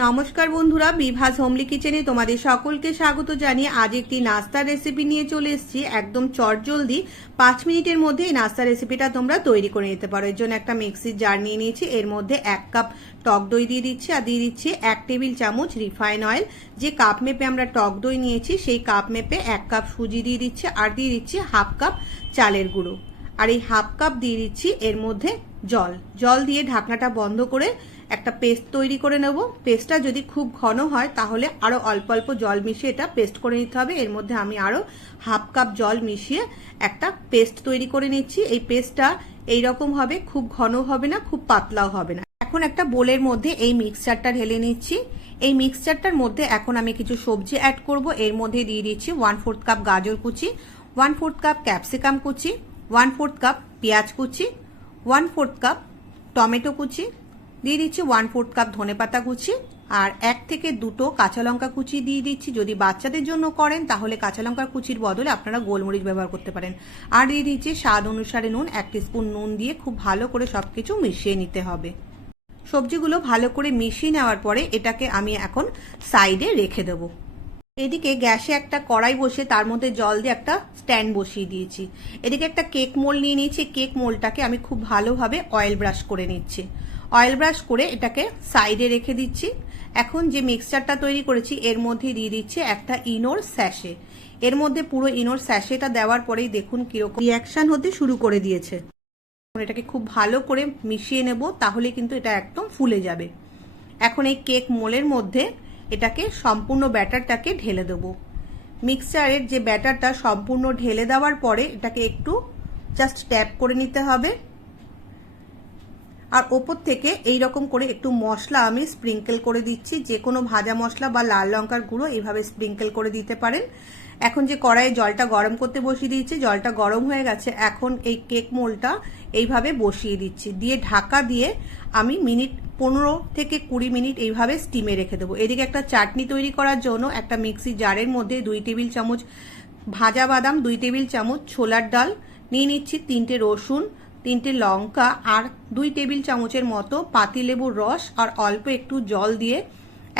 নমস্কার বন্ধুরা, বিভাস হোমলি কিচেনে তোমাদের সকলকে স্বাগত জানিয়ে আজ একটি নাস্তার রেসিপি নিয়ে চলে এসেছি একদম চটজলদি। পাঁচ মিনিটের মধ্যে এই নাস্তার রেসিপিটা তোমরা তৈরি করে নিতে পারো। এর জন্য একটা মিক্সির জার নিয়ে নিয়েছি। এর মধ্যে এক কাপ টক দই দিয়ে দিচ্ছি আর দিয়ে দিচ্ছি এক টেবিল চামচ রিফাইন অয়েল যে কাপ মেপে আমরা টক দই নিয়েছি, সেই কাপ মেপে এক কাপ সুজি দিয়ে দিচ্ছি আর দিয়ে দিচ্ছি হাফ কাপ চালের গুঁড়ো। আর এই হাফ কাপ দিয়ে দিচ্ছি এর মধ্যে জল। জল দিয়ে ঢাকনাটা বন্ধ করে একটা পেস্ট তৈরি করে নেব। পেস্টটা যদি খুব ঘন হয়, তাহলে আরও অল্প অল্প জল মিশিয়ে এটা পেস্ট করে নিতে হবে। এর মধ্যে আমি আরও হাফ কাপ জল মিশিয়ে একটা পেস্ট তৈরি করে নিচ্ছি। এই পেস্টটা এই রকম হবে, খুব ঘন হবে না, খুব পাতলাও হবে না। এখন একটা বোলের মধ্যে এই মিক্সচারটা ঢেলে নিচ্ছি। এই মিক্সচারটার মধ্যে এখন আমি কিছু সবজি অ্যাড করব। এর মধ্যে দিয়ে দিচ্ছি ওয়ান ফোর্থ কাপ গাজর কুচি ওয়ান ফোর্থ কাপ ক্যাপসিকাম কুচি ওয়ান ফোর্থ কাপ পেঁয়াজ কুচি ওয়ান ফোর্থ কাপ টমেটো কুচি, দিয়ে দিচ্ছি ওয়ান ফোর্থ কাপ ধনে পাতা কুচি, আর এক থেকে দুটো কাঁচা লঙ্কা কুচি দিয়ে দিচ্ছি। যদি বাচ্চাদের জন্য করেন, তাহলে কাঁচা লঙ্কার কুচির বদলে আপনারা গোলমরিচ ব্যবহার করতে পারেন। আর দিয়ে দিচ্ছি স্বাদ অনুসারে নুন, এক স্পুন নুন দিয়ে খুব ভালো করে সবকিছু মিশিয়ে নিতে হবে। সবজিগুলো ভালো করে মিশিয়ে নেওয়ার পরে এটাকে আমি এখন সাইডে রেখে দেবো। এদিকে গ্যাসে একটা কড়াই বসে তার মধ্যে জল দিয়ে একটা স্ট্যান্ড বসিয়ে দিয়েছি। এদিকে একটা কেক মোল নিয়ে নিয়েছি। কেক মোলটাকে আমি খুব ভালোভাবে অয়েল ব্রাশ করে নিচ্ছি। অয়েল ব্রাশ করে এটাকে সাইডে রেখে দিচ্ছি। এখন যে মিক্সচারটা তৈরি করেছি, এর মধ্যে দিয়ে দিচ্ছি একটা ইনোর স্যাশে এর মধ্যে পুরো ইনোর স্যাশেটা দেওয়ার পরেই দেখুন কীরকম রিয়াকশন হতে শুরু করে দিয়েছে। এটাকে খুব ভালো করে মিশিয়ে নেব, তাহলে কিন্তু এটা একদম ফুলে যাবে। এখন এই কেক মোলের মধ্যে এটাকে সম্পূর্ণ ব্যাটারটাকে ঢেলে দেবো। মিক্সচারের যে ব্যাটারটা সম্পূর্ণ ঢেলে দেওয়ার পরে এটাকে একটু জাস্ট ট্যাপ করে নিতে হবে। আর ওপর থেকে এই রকম করে একটু মশলা আমি স্প্রিঙ্কেল করে দিচ্ছি। যে কোনো ভাজা মশলা বা লাল লঙ্কার গুঁড়ো এইভাবে স্প্রিঙ্কেল করে দিতে পারেন। এখন যে কড়াইয়ে জলটা গরম করতে বসিয়ে দিয়েছি, জলটা গরম হয়ে গেছে। এখন এই কেক মোলটা এইভাবে বসিয়ে দিচ্ছি। দিয়ে ঢাকা দিয়ে আমি মিনিট পনেরো থেকে কুড়ি মিনিট এইভাবে স্টিমে রেখে দেবো। এদিকে একটা চাটনি তৈরি করার জন্য একটা মিক্সি জারের মধ্যে দুই টেবিল চামচ ভাজা বাদাম, দুই টেবিল চামচ ছোলার ডাল, নিয়ে নিচ্ছি তিনটে রসুন তিনটে লঙ্কা আর দুই টেবিল চামচের মতো পাতিলেবুর রস আর অল্প একটু জল দিয়ে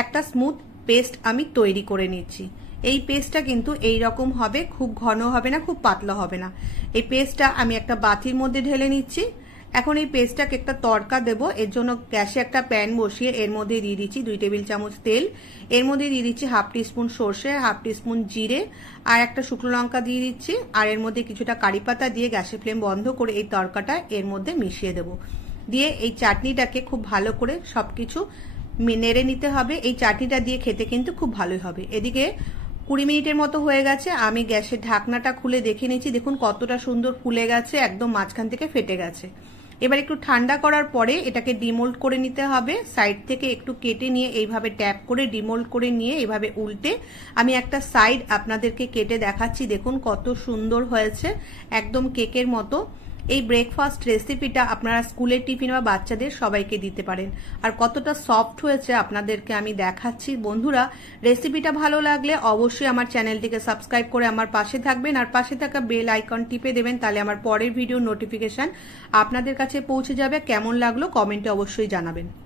একটা স্মুথ পেস্ট আমি তৈরি করে নিচ্ছি। এই পেস্টটা কিন্তু এই রকম হবে, খুব ঘন হবে না, খুব পাতলা হবে না। এই পেস্টটা আমি একটা বাতির মধ্যে ঢেলে নিচ্ছি। এখন এই পেস্টটাকে একটা তড়কা দেব। এর জন্য গ্যাসে একটা প্যান বসিয়ে এর মধ্যে দিয়ে দিচ্ছি দুই টেবিল চামচ তেল। এর মধ্যে দিয়ে দিচ্ছি হাফ টিস্পুন সর্ষে, হাফ টিস্পুন জিরে আর একটা শুকনো লঙ্কা দিয়ে দিচ্ছি। আর এর মধ্যে কিছুটা কারি পাতা দিয়ে গ্যাসের ফ্লেম বন্ধ করে এই তড়কাটা এর মধ্যে মিশিয়ে দেব। দিয়ে এই চাটনিটাকে খুব ভালো করে সব কিছু নেড়ে নিতে হবে। এই চাটনিটা দিয়ে খেতে কিন্তু খুব ভালোই হবে। এদিকে কুড়ি মিনিটের মতো হয়ে গেছে। আমি গ্যাসের ঢাকনাটা খুলে দেখে নিয়েছি দেখুন কতটা সুন্দর ফুলে গেছে, একদম মাঝখান থেকে ফেটে গেছে। এবার একটু ঠান্ডা করার পরে এটাকে ডিমোল্ড করে নিতে হবে। সাইড থেকে একটু কেটে নিয়ে এইভাবে ট্যাপ করে ডিমোল্ড করে নিয়ে এভাবে উল্টে আমি একটা সাইড আপনাদেরকে কেটে দেখাচ্ছি। দেখুন কত সুন্দর হয়েছে, একদম কেকের মতো। এই ব্রেকফাস্ট রেসিপিটা আপনারা স্কুলের টিফিন বা বাচ্চাদের সবাইকে দিতে পারেন। আর কতটা সফট হয়েছে আপনাদেরকে আমি দেখাচ্ছি। বন্ধুরা রেসিপিটা ভালো লাগলে অবশ্যই আমার চ্যানেলটিকে সাবস্ক্রাইব করে আমার পাশে থাকবেন। আর পাশে থাকা বেল আইকন টিপে দেবেন, তাহলে আমার পরের ভিডিও নোটিফিকেশন আপনাদের কাছে পৌঁছে যাবে। কেমন লাগল কমেন্টে অবশ্যই জানাবেন।